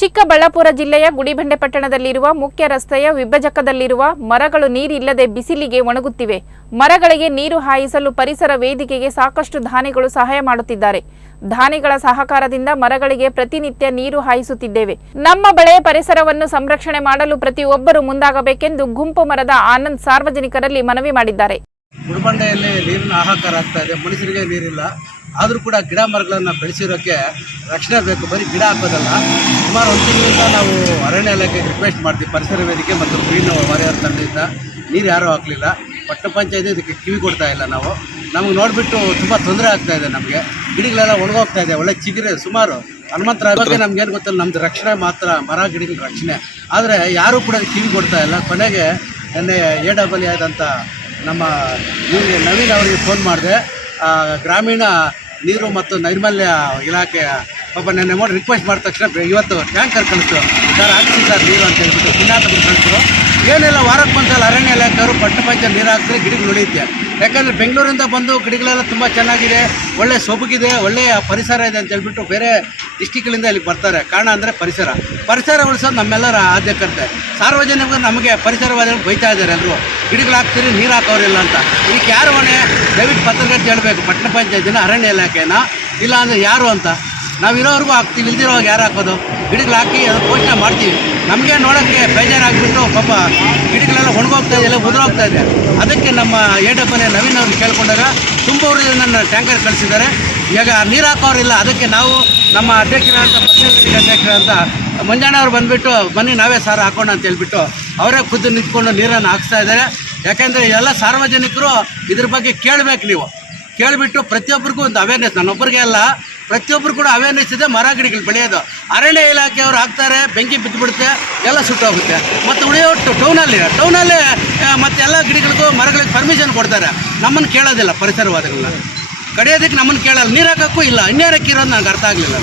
ಚಿಕ್ಕಬಳ್ಳಾಪುರ ಜಿಲ್ಲೆಯ ಗುಡಿಬಂಡೆ ಪಟ್ಟಣದಲ್ಲಿರುವ ಮುಖ್ಯ ರಸ್ತೆಯ ವಿಭಜಕದಲ್ಲಿರುವ ಮರಗಳು ನೀರಿಲ್ಲದೆ ಬಿಸಿಲಿಗೆ ಒಣಗುತ್ತಿವೆ. ಮರಗಳಿಗೆ ನೀರು ಹಾಯಿಸಲು ಪರಿಸರ ವೇದಿಕೆಗೆ ಸಾಕಷ್ಟು ದಾನಿಗಳು ಸಹಾಯ ಮಾಡುತ್ತಿದ್ದಾರೆ. ದಾನಿಗಳ ಸಹಕಾರದಿಂದ ಮರಗಳಿಗೆ ಪ್ರತಿನಿತ್ಯ ನೀರು ಹಾಯಿಸುತ್ತಿದ್ದೇವೆ. ನಮ್ಮ ಬೆಳೆ ಪರಿಸರವನ್ನು ಸಂರಕ್ಷಣೆ ಮಾಡಲು ಪ್ರತಿಯೊಬ್ಬರು ಮುಂದಾಗಬೇಕೆಂದು ಗುಂಪು ಮರದ ಆನಂದ್ ಸಾರ್ವಜನಿಕರಲ್ಲಿ ಮನವಿ ಮಾಡಿದ್ದಾರೆ. ಗುಡಿಬಂಡೆಯಲ್ಲಿ ನೀರಿನ ಆಹಾಕಾರ ಆಗ್ತಾ ಇದೆ. ಮನುಷ್ಯರಿಗೆ ನೀರಿಲ್ಲ. ಆದರೂ ಕೂಡ ಗಿಡ ಮರಗಳನ್ನು ಬೆಳೆಸಿರೋಕ್ಕೆ ರಕ್ಷಣೆ ಬೇಕು. ಬರೀ ಗಿಡ ಹಾಕೋದಲ್ಲ. ಸುಮಾರು ಒಂದು ತಿಂಗಳಿಂದ ನಾವು ಅರಣ್ಯ ಇಲಾಖೆಗೆ ರಿಕ್ವೆಸ್ಟ್ ಮಾಡ್ತೀವಿ. ಪರಿಸರ ವೇದಿಕೆ ಮತ್ತು ಗ್ರೀನ್ ವಾರಿಯರ್ ತಂಡದಿಂದ. ನೀರು ಯಾರೂ ಹಾಕಲಿಲ್ಲ. ಪಟ್ಟ ಪಂಚಾಯತಿ ಇದಕ್ಕೆ ಕಿವಿ ಕೊಡ್ತಾ ಇಲ್ಲ ನಾವು. ನಮಗೆ ನೋಡಿಬಿಟ್ಟು ತುಂಬ ತೊಂದರೆ ಆಗ್ತಾ ಇದೆ ನಮಗೆ. ಗಿಡಗಳೆಲ್ಲ ಒಣಗೋಗ್ತಾ ಇದೆ. ಒಳ್ಳೆ ಚಿಗಿರೆ ಸುಮಾರು ಹನುಮಂತರ ಬಗ್ಗೆ ನಮ್ಗೇನು ಗೊತ್ತಿಲ್ಲ. ನಮ್ಮದು ರಕ್ಷಣೆ ಮಾತ್ರ ಮರ ಗಿಡಗಳ ರಕ್ಷಣೆ. ಆದರೆ ಯಾರೂ ಕೂಡ ಕಿವಿ ಕೊಡ್ತಾ ಇಲ್ಲ. ಕೊನೆಗೆ ನೆನ್ನೆ ಎ ಡಬಲ್ ಆದಂಥ ನಮ್ಮ ಇವರಿಗೆ ನವೀನ್ ಅವರಿಗೆ ಫೋನ್ ಮಾಡಿದೆ. ಗ್ರಾಮೀಣ ನೀರು ಮತ್ತು ನೈರ್ಮಲ್ಯ ಇಲಾಖೆಯ ಪಾಪ ನನ್ನ ಅಮೌಂಟ್ ರಿಕ್ವೆಸ್ಟ್ ಮಾಡಿದ ತಕ್ಷಣ ಇವತ್ತು ಟ್ಯಾಂಕರ್ ಕಳಿಸ್ತು. ಸರ್ ಹಾಕ್ಸಿ ಸರ್ ನೀರು ಅಂತ ಹೇಳ್ಬಿಟ್ಟು ಪುಣ್ಯಾತರು ಕಳಿಸ್ರು ಏನೆಲ್ಲ ವಾರಕ್ಕೆ ಅರಣ್ಯ ಇಲಾಖೆಯವರು ಪಟ್ಟಣ ಪಂಚಾಯತ್ ನೀರು ಹಾಕಿದ್ರೆ ಗಿಡಗಳು ಉಳಿಯುತ್ತೆ. ಯಾಕಂದರೆ ಬೆಂಗಳೂರಿಂದ ಬಂದು ಗಿಡಗಳೆಲ್ಲ ತುಂಬ ಚೆನ್ನಾಗಿದೆ, ಒಳ್ಳೆ ಸೊಬಗಿದೆ ಒಳ್ಳೆಯ ಪರಿಸರ ಇದೆ ಅಂತ ಹೇಳ್ಬಿಟ್ಟು ಬೇರೆ ಡಿಸ್ಟಿಕ್ಗಳಿಂದ ಇಲ್ಲಿಗೆ ಬರ್ತಾರೆ. ಕಾರಣ ಅಂದರೆ ಪರಿಸರ. ಪರಿಸರ ಉಳಿಸೋದು ನಮ್ಮೆಲ್ಲರ ಆದ್ಯಕರ್ತೆ ಸಾರ್ವಜನಿಕರು ನಮಗೆ ಪರಿಸರವಾದಿಗಳು ಬೈತಾ ಇದ್ದಾರೆ ಎಲ್ಲರೂ ಗಿಡಗಳು ಹಾಕ್ತೀರಿ, ನೀರು ಹಾಕೋರಿಲ್ಲ ಅಂತ. ಈಗ ಯಾರು ಹೊಣೆ? ದಯವಿಟ್ಟು ಪತ್ರಕರ್ತ ಹೇಳಬೇಕು, ಪಟ್ಟಣ ಪಂಚಾಯತಿನ, ಅರಣ್ಯ ಇಲಾಖೆನ. ಇಲ್ಲ ಅಂದರೆ ಯಾರು ಅಂತ? ನಾವು ಹಾಕ್ತೀವಿ ಇಲ್ದಿರೋವಾಗ ಯಾರು ಹಾಕೋದು ಗಿಡಗಳು ಹಾಕಿ ಅದು ಪೋಷಣೆ ಮಾಡ್ತೀವಿ. ನಮಗೆ ನೋಡೋಕ್ಕೆ ಬೇಜಾರಾಗ್ಬಿಟ್ಟು ಪಾಪ ಗಿಡಗಳೆಲ್ಲ ಒಣಗೋಗ್ತಾ ಇದೆ ಉದುರೋಗ್ತಾ ಇದೆ. ಅದಕ್ಕೆ ನಮ್ಮ ಏಡಪ್ಪನೇ ನವೀನ್ ಅವ್ರನ್ನ ಕೇಳ್ಕೊಂಡಾಗ ತುಂಬ ಅವರು ನನ್ನ ಟ್ಯಾಂಕರ್ ಕಳಿಸಿದ್ದಾರೆ. ಈಗ ನೀರು ಹಾಕೋರಿಲ್ಲ, ಅದಕ್ಕೆ ನಾವು ನಮ್ಮ ಅಧ್ಯಕ್ಷರಾದಂಥ ಪಂಚಾಯತ್ ಅಧ್ಯಕ್ಷರಂತ ಮಂಜಾಣ ಅವ್ರು ಬಂದುಬಿಟ್ಟು, ಬನ್ನಿ ನಾವೇ ಸಾರು ಹಾಕೋಣ ಅಂತ ಹೇಳ್ಬಿಟ್ಟು ಅವರೇ ಖುದ್ದು ನಿಂತ್ಕೊಂಡು ನೀರನ್ನು ಹಾಕ್ಸ್ತಾ ಇದ್ದಾರೆ. ಯಾಕೆಂದರೆ ಎಲ್ಲ ಸಾರ್ವಜನಿಕರು ಇದ್ರ ಬಗ್ಗೆ ಕೇಳಬೇಕು ನೀವು. ಕೇಳಿಬಿಟ್ಟು ಪ್ರತಿಯೊಬ್ಬರಿಗೂ ಒಂದು ಅವೇರ್ನೆಸ್ ನನ್ನೊಬ್ಬರಿಗೆ ಅಲ್ಲ ಪ್ರತಿಯೊಬ್ಬರು ಕೂಡ ಅವೇರ್ನೆಸ್ ಇದೆ, ಮರ ಗಿಡಗಳು ಬೆಳೆಯೋದು. ಅರಣ್ಯ ಇಲಾಖೆಯವರು ಹಾಕ್ತಾರೆ, ಬೆಂಕಿ ಬಿದ್ದುಬಿಡುತ್ತೆ, ಎಲ್ಲ ಸುಟ್ಟೋಗುತ್ತೆ. ಮತ್ತು ಉಳಿಯೋ ಟೌನಲ್ಲಿ ಟೌನಲ್ಲಿ ಮತ್ತೆ ಎಲ್ಲ ಗಿಡಗಳಿಗೂ, ಮರಗಳಿಗೆ ಪರ್ಮಿಷನ್ ಕೊಡ್ತಾರೆ. ನಮ್ಮನ್ನು ಕೇಳೋದಿಲ್ಲ ಪರಿಸರವಾದಗಳನ್ನ. ಕಡಿಯೋದಕ್ಕೆ ನಮ್ಮನ್ನು ಕೇಳಲ್ಲ. ನೀರು ಹಾಕೋಕ್ಕೂ ಇಲ್ಲ. ಇನ್ಯಾರಕ್ಕೆ ಇರೋದು ನನಗೆ ಅರ್ಥ ಆಗಲಿಲ್ಲ.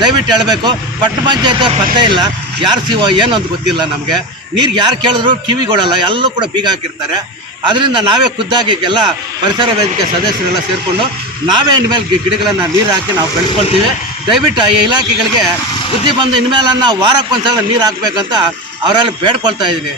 ದಯವಿಟ್ಟು ಹೇಳಬೇಕು. ಪಟ್ಟ ಪಂಚಾಯತ್ ಪತ್ತೆ ಇಲ್ಲ. ಯಾರು ಸಿವ ಏನು ಅಂತ ಗೊತ್ತಿಲ್ಲ ನಮಗೆ. ನೀರು ಯಾರು ಕೇಳಿದ್ರು ಕಿವಿಗೊಡಲ್ಲ. ಎಲ್ಲೂ ಕೂಡ ಬೀಗ ಹಾಕಿರ್ತಾರೆ. ಅದರಿಂದ ನಾವೇ ಖುದ್ದಾಗಿ ಎಲ್ಲ ಪರಿಸರ ವೇದಿಕೆ ಸದಸ್ಯರೆಲ್ಲ ಸೇರಿಕೊಂಡು ನಾವೇ ಇನ್ಮೇಲೆ ಗಿಡಗಳನ್ನು ನೀರು ಹಾಕಿ ನಾವು ಬೆಳೆಸ್ಕೊಳ್ತೀವಿ. ದಯವಿಟ್ಟು ಈ ಇಲಾಖೆಗಳಿಗೆ ಬುದ್ಧಿ ಬಂದು ಇನ್ಮೇಲನ್ನು ವಾರಕ್ಕೊಂದ್ಸಲ ನೀರು ಹಾಕಬೇಕಂತ ಅವರಲ್ಲಿ ಬೇಡ್ಕೊಳ್ತಾ ಇದ್ದೀನಿ